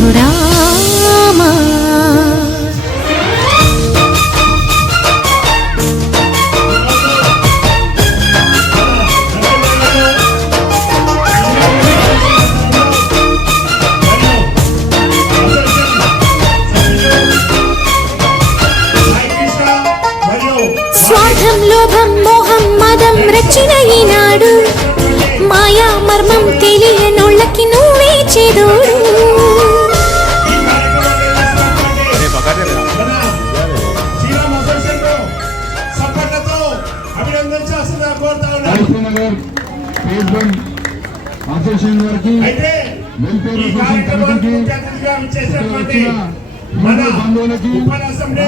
రఘురామ స్వార్థం లోభం మోహం మదం రచిన ఈనాడు మాయా మర్మం తెలియనోళ్ళకి నువ్వే చెదోడు మన ఉప అసెంబ్లీ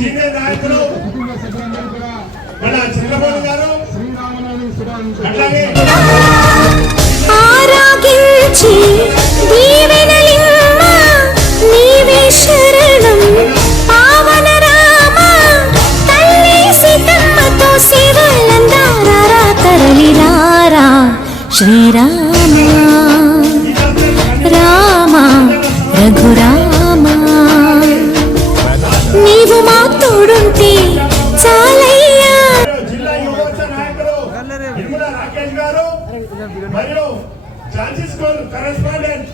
సీనియర్ నాయకులు మన చంద్రబాబు గారు అట్లాగే ఆరాగించి దీవెనలిమ్మ నీవే శరణం పావన రామ తల్లి సీతమ్మతో సేవలందారా తరలిరారా శ్రీరామ రామ రఘురామ నీవు మా తోడుంటే చాలయ్యా. జిల్లా యువమోర్చా నాయకులు నిర్మలా రాకేష్ గారు మరియు ఝాన్సీ స్కూల్ కరెస్పాండెంట్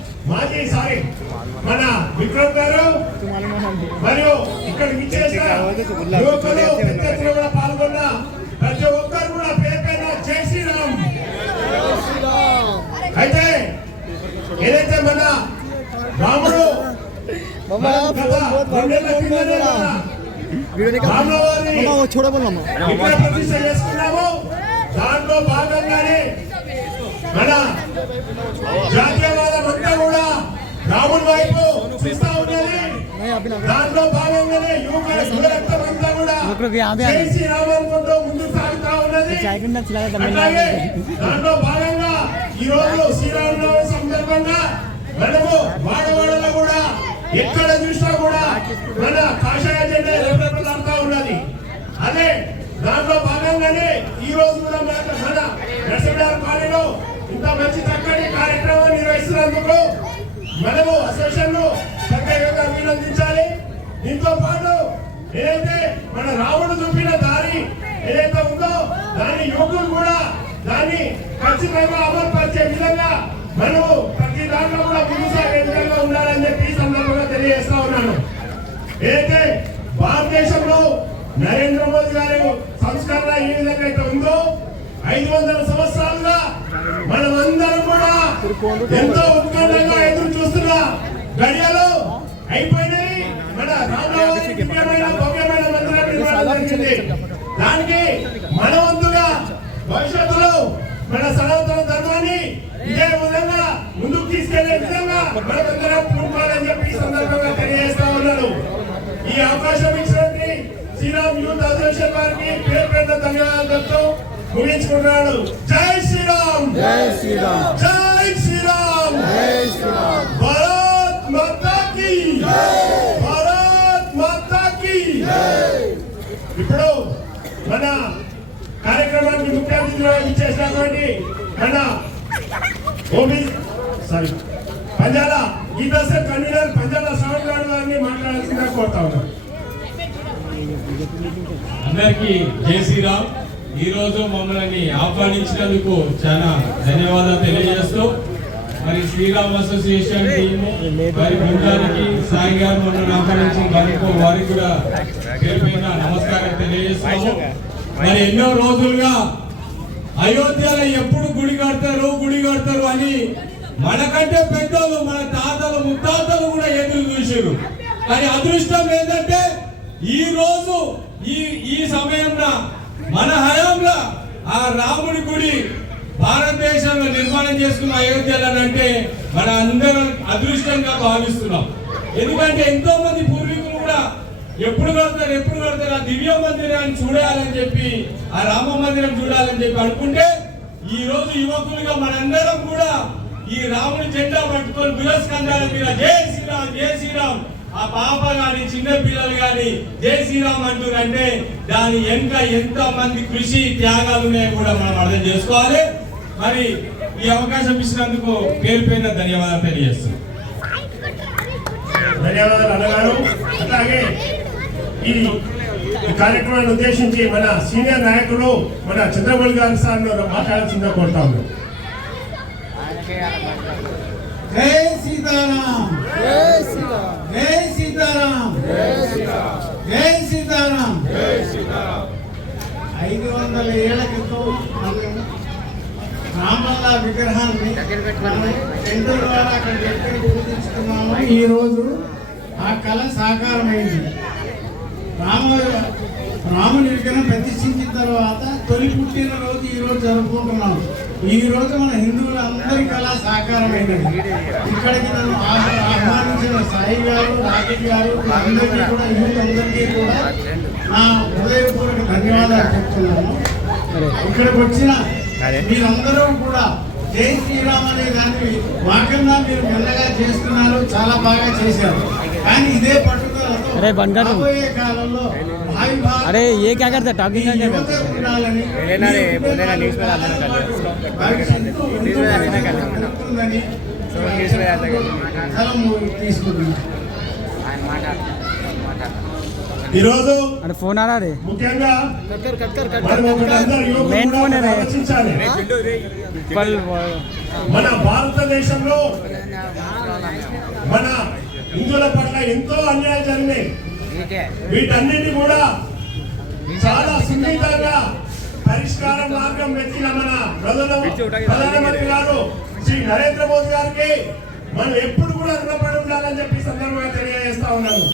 మన విక్రమ్ గారు మరియు ఇక్కడ విచ్చేసిన యువకులు పెద్ద ఎత్తున కూడా పాల్గొన్న ప్రతి ఒక్కరు కూడా పేరు పైన జై శ్రీరామ్. అయితే ఏదైతే మన రాముడు ప్రతిష్ట చేసుకున్నాము. దాంట్లో భాగంగానే మన జాతీయవాదం అంతా కూడా రాముడి వైపు చూస్తా ఉన్నది. దాంట్లో భాగంగానే యువరక్తం అంతా కూడా జై శ్రీరామనుకుంటూ ముందుకు సాగుతా ఉన్నది. అలాగే దాంట్లో భాగంగా ఈ రోజు శ్రీరామనవమి సందర్భంగా మనము వాడవాడలో కూడా ఎక్కడ చూసినా కూడా మన కాషాయ జెండా రెపరెపలాడుతూ ఉన్నది. అదే దాంట్లో భాగంగానే ఈ రోజు కూడా మన నర్సింహరావు కాలనీలో ఇంత మంచి చక్కటి కార్యక్రమం నిర్వహిస్తున్నందుకు మనము అసోసియేషన్ ను ప్రత్యేకంగా అభినందించాలి. దీంతో పాటు ఏదైతే మన రాముడు చూపిన దారి ఏదైతే ఉందో దాని యువకులు కూడా దాన్ని ఖచ్చితంగా అమలు పరిచే విధంగా మనము ప్రతి దాంట్లో కూడా ముందు సాగే విధంగా ఉండాలని చెప్పి ఈ సందర్భంగా తెలియజేస్తా ఉన్నాను. ఏదైతే భారతదేశంలో నరేంద్ర మోదీ గారి సంస్కరణ ఏ విధంగా అయితే ఉందో 500 సంవత్సరాలుగా మనమందరం కూడా ఎంతో ఉత్కంఠంగా ఎదురు చూస్తున్న గడియలు అయిపోయినాయి. మన రామరావు భవ్యమైన మందిరం నిర్మాణం జరిగింది. దానికి మన వంతుగా భవిష్యత్తులో మన సనాతన ధర్మాన్ని ఇదే విధంగా ముందుకు తీసుకెళ్లే విధంగా మనమందరం పూనుకోవాలని చెప్పి ఈ సందర్భంగా తెలియజేస్తా ఉన్నాను. ఈ అవకాశం ఇచ్చినట్టు శ్రీరామ్ యూత్ అసోసియేషన్ వారికి పేరు పేరున ధన్యవాదాలు చెప్తూ ముగించుకుంటున్నాడు. జై శ్రీరామ్, జై శ్రీరామ్, జై శ్రీరామ్, జై శ్రీరామ్. భారత్ మాతా కీ జై, భారత్ మాతా కీ జై. ఇప్పుడు మన కార్యక్రమానికి ముఖ్య అతిథిగా ఇచ్చేసినటువంటి మన పంజాల ఈ దశ కన్వీనర్ పంజాల శ్రవణ్ గారు గారిని మాట్లాడాల్సిందిగా కోరుతా ఉన్నాను. అందరికీ జై శ్రీరామ్. ఈ రోజు మమ్మల్ని ఆహ్వానించినందుకు చాలా ధన్యవాదాలు తెలియజేస్తూ మరి శ్రీరామ్ అసోసియేషన్ టీము వారి బృందానికి సాయి గారు మమ్మల్ని ఆహ్వానించిన వారికి కూడా పేరు పైన నమస్కారం తెలియజేస్తాము. మరి ఎన్నో రోజులుగా అయోధ్యలో ఎప్పుడు గుడి కడతారు అని మనకంటే పెద్దలు మన తాతలు ముత్తాతలు కూడా ఎదురు చూసారు. కానీ అదృష్టం ఏంటంటే ఈ రోజు ఈ సమయంలో మన హయాంలో ఆ రాముడి గుడి భారతదేశంలో నిర్మాణం చేసుకున్న అయోధ్యలో అంటే మన అందరం అదృష్టంగా భావిస్తున్నాం. ఎందుకంటే ఎంతో మంది పూర్వీకులు కూడా ఎప్పుడు కడతారు ఆ దివ్య మందిరాన్ని చూడాలని చెప్పి ఆ రామ మందిరం చూడాలని చెప్పి అనుకుంటే ఈ రోజు యువకులుగా మనందరం కూడా ఈ రాముడి జెండా పట్టుకొని బురస్కంధాల మీద జై శ్రీరామ్, జై శ్రీరామ్. ఆ పాప గాని చిన్న పిల్లలు గాని జై శ్రీరామ్ అంటున్నారంటే దాని వెనుక ఎంత మంది కృషి త్యాగాలు ఉన్నాయో కూడా మనం అర్థం చేసుకోవాలి. మరి ఈ అవకాశం ఇచ్చినందుకు పేరు పేరున ధన్యవాదాలు తెలియజేస్తున్నాం. ఈ కార్యక్రమాన్ని ఉద్దేశించి మన సీనియర్ నాయకులు మన చంద్రబాబు గారి సార్ మాట్లాడాల్సిందిగా కోరుతా ఉన్నాం. జై సీతారాం, జై సీతారాం, జై సీతారాం, జై సీతారాం. 500 ఏళ్ల క్రితం రామల్లా విగ్రహాన్ని టెంట్ ద్వారా అక్కడ దగ్గర పూజించుకున్నాము. ఈరోజు ఆ కళ సాకారమైంది. రాముని విగ్రహం ప్రతిష్ఠించిన తర్వాత తొలి పుట్టిన రోజు ఈరోజు జరుపుకుంటున్నాము. ఈ రోజు మన హిందువులందరి కళ సాకారమైనది. ఇక్కడికి నన్ను ఆహ్వానించిన సాయి గారు, రాకెట్ గారు అందరికీ కూడా హిందువులందరికీ కూడా నా హృదయపూర్వక ధన్యవాదాలు చెప్తున్నాను. ఇక్కడికి వచ్చిన మీరందరూ కూడా జై శ్రీరామ్ అనే దాన్ని వాకన్నా మీరు మెల్లగా చేస్తున్నారు, చాలా బాగా చేశారు. కానీ ఇదే పట్టుదలతో రాబోయే కాలంలో अरे ये क्या करते टॉकिंग యువత ఉండాలని తీసుకుంటున్నాను. ఈరోజు अरे फोन आ रहा रे ముఖ్యంగా మనం ఒకటందరూ యువకులు మెయిన్ కూడా ఫోన్ అనే. ఆలోచించాలి. पल మన భారతదేశంలో మన హిందువుల పట్ల ఎంతో అన్యాయం జరిగినాయి. వీటన్నిటి కూడా చాలా సున్నితంగా పరిష్కార మార్గం వెతికిన మన ప్రధానమంత్రి గారు శ్రీ నరేంద్ర మోదీ గారికి మనం ఎప్పుడు కూడా రుణపడి ఉండాలని చెప్పి సందర్భంగా తెలియజేస్తా ఉన్నాను.